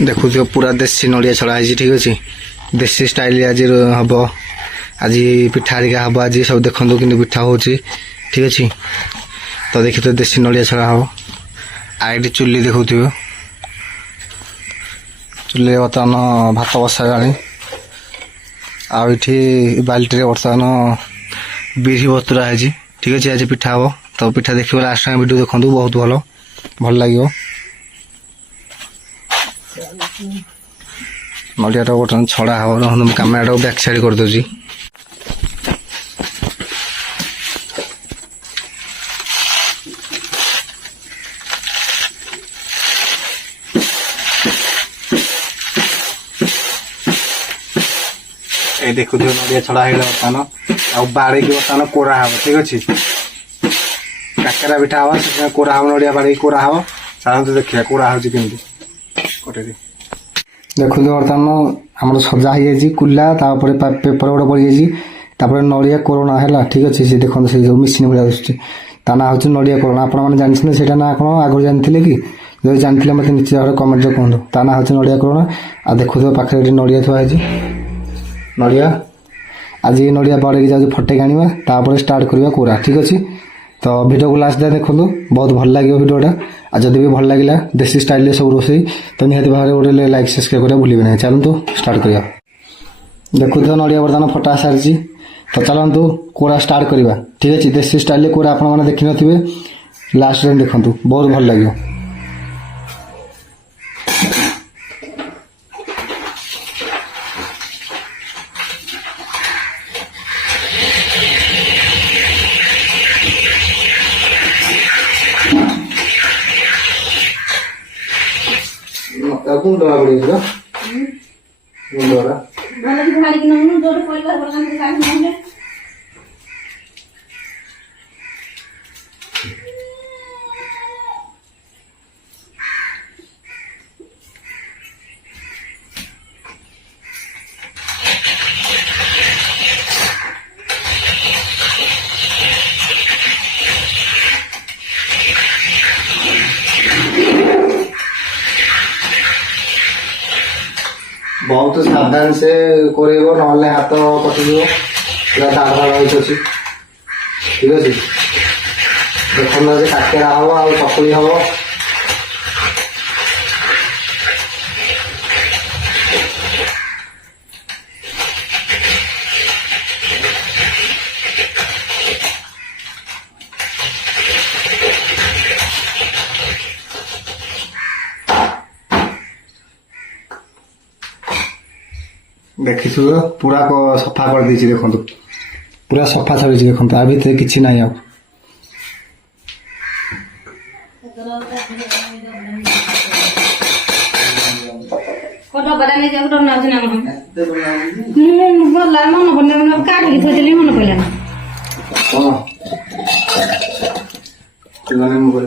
देखु पूरा देसी नड़िया छड़ा है ठीक अच्छे देसी स्टाइल आज हम आज पिठा हरिका हम आज सब देखो कि पिठा हो ठीक अच्छे तो देखी तो देसी नड़िया छड़ा हम आई चुली देखु चुली बर्तमान भात बसा आठी बाल्टी बर्तमान बिरी बतुरा है ठीक अच्छे आज पिठा हम तो पिठा देखिए लास्ट टाइम वीडियो देखो बहुत भल भल लगे नड़िया बर्तमान छड़ा हम कैमेरा बैक साइड कर दूसरी देखु नड़िया छड़ा है बर्तमान बाड़ी की बर्तमान कोरा हम ठीक अच्छे काकेरा पिठा हम कोरा हम नड़िया बाड़ी कोरा हम चलते देखिए कोरा हो कटे देखु बर्तमान आम सजा हो कुला पेपर गोटे पड़ जापर नड़िया कोरोना है ठीक अच्छे से देखो से जो मिशन भाया ता ना हूँ नड़िया कोरोना आपने जानते से ना कौन आगुरी जानते कि जो जानते मत निश्चित भाव कमेंट कहूँ ता ना हूँ नड़िया कोरोना आ देखो पाखे नड़िया थुआई नड़िया आज नड़िया बाड़े जाऊँ फटेक आना स्टार्ट करवा कोरा ठीक अच्छे तो वीडियो को लास्ट जाए देखो बहुत भल लगे वीडियोटा आ जब भी भल लगे देसी स्टाइल सब रोसे तो निहती भाव गोटे लाइक सब्सक्राइब करा भूलें ना चलतु स्टार्ट करिया देखु नड़िया बर्तमान फटा सारी तो चलतु कोरा स्टार्ट करवा ठीक अच्छे देसी स्टाइल कोरा आपने देखी नथिबे लास्ट टाइम देखु बहुत भल लगे गुंडा पड़ेगा गुंडा भले की भाड़ी की नमूना जोड़ परिवार वर्गन के साथ नमूने बहुत सावधान से करेबो नहले हाथ कटिज पूरा दाग दाग होइछ ठीक अच्छे देखो काकेरा हम आ चकुली हम देखी पूरा सफा कर दी देखो पूरा सफा छड़ी देखो आ भीतर किसी ना आ मोबाइल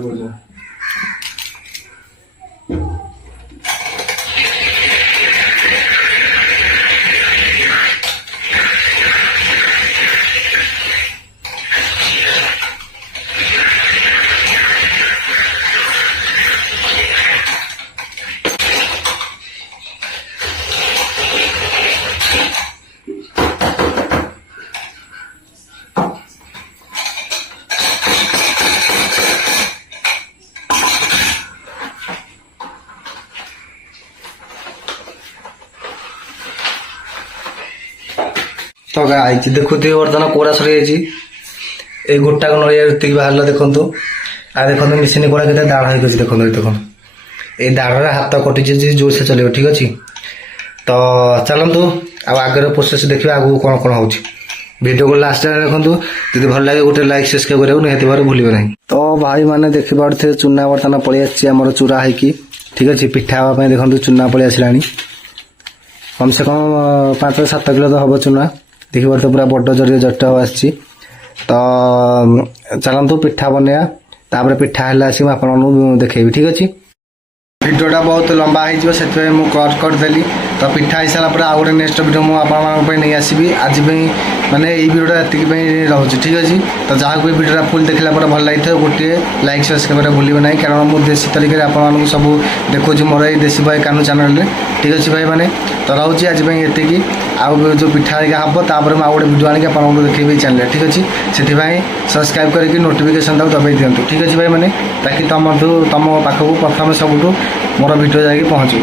तो गाइस देखु बर्तमान कोरा सरी ए गोटा नड़िया ऋतिक बाहर देखु आ देखो मिशन कोड़ा के दाढ़ हो देखो देखो ये दाढ़ हाथ कटि जोर से चलो ठीक अच्छे तो चलतु आगे प्रोसेस देखिए आगू कौन कौन हो वीडियो को लास्ट देखो जब भल लगे गोटे लाइक सब्सक्राइब करा निहती भाव भूलें ना तो भाई मैंने देखी पारे चूना बर्तमान पलि आमर चूरा होगी ठीक अच्छे पिठा हाँपाई देखो चूना पलि आसला कम से कम 5-7 किलो तो हम चूना देखी पारे पूरा बड़ जरिए जट आसी तो चलतु पिठा बनवा तापर पिठा है आप देखेबी ठीक अच्छे। ভিডিওটা ବହୁତ ଲମ୍ବା ହେଇଯିବ ସେଥିପାଇଁ ମୁଁ କଟ୍ କରିଦେଲି ତ ପିଠା ହେଇସାରିଲା ପରେ ଆଉ ଗୋଟେ ନେକ୍ସଟ ଭିଡ଼ିଓ ମୁଁ ଆପଣମାନଙ୍କ ପାଇଁ ନେଇ ଆସିବି ଆଜି ପାଇଁ ମାନେ ଏଇ ଭିଡ଼ିଓଟା ଏତିକି ପାଇଁ ରହୁଛି ଠିକ୍ ଅଛି ତ ଯାହାକୁ ଏ ଭିଡ଼ିଓଟା ଫୁଲ୍ ଦେଖିଲା ପରେ ଭଲ ଲାଗିଥିବ ଗୋଟିଏ ଲାଇକ୍ ସବସ୍କ୍ରାଇବ୍ କରିବା ଭୁଲିବେ ନାହିଁ କାରଣ ମୁଁ ଦେଶୀ ତରିକାରେ ଆପଣମାନଙ୍କୁ ସବୁ ଦେଖାଉଛି ମୋର ଏଇ ଦେଶୀ ବୟ କାହ୍ନୁ ଚ୍ୟାନେଲରେ ଠିକ୍ ଅଛି ଭାଇମାନେ ତ ରହୁଛି ଆଜି ପାଇଁ ଏତିକି ଆଉ ଯେଉଁ ପିଠା ହେରିକା ହେବ ତାପରେ ମୁଁ ଆଉ ଗୋଟେ ଭିଡ଼ିଓ ଆଣିକି ଆପଣଙ୍କୁ ଦେଖେଇବି ଚ୍ୟାନେଲରେ ଠିକ୍ ଅଛି ସେଥିପାଇଁ ସବସ୍କ୍ରାଇବ୍ କରିକି ନୋଟିଫିକେସନଟାକୁ ଦବାଇ ଦିଅନ୍ତୁ ଠିକ୍ ଅଛି ଭାଇମାନେ ତାକି ତମ ପାଖକୁ ପ୍ରଥମେ ସବୁଠୁ ମୋର ଭିଡ଼ିଓ ଯାଇକି ପହଞ୍ଚିବ।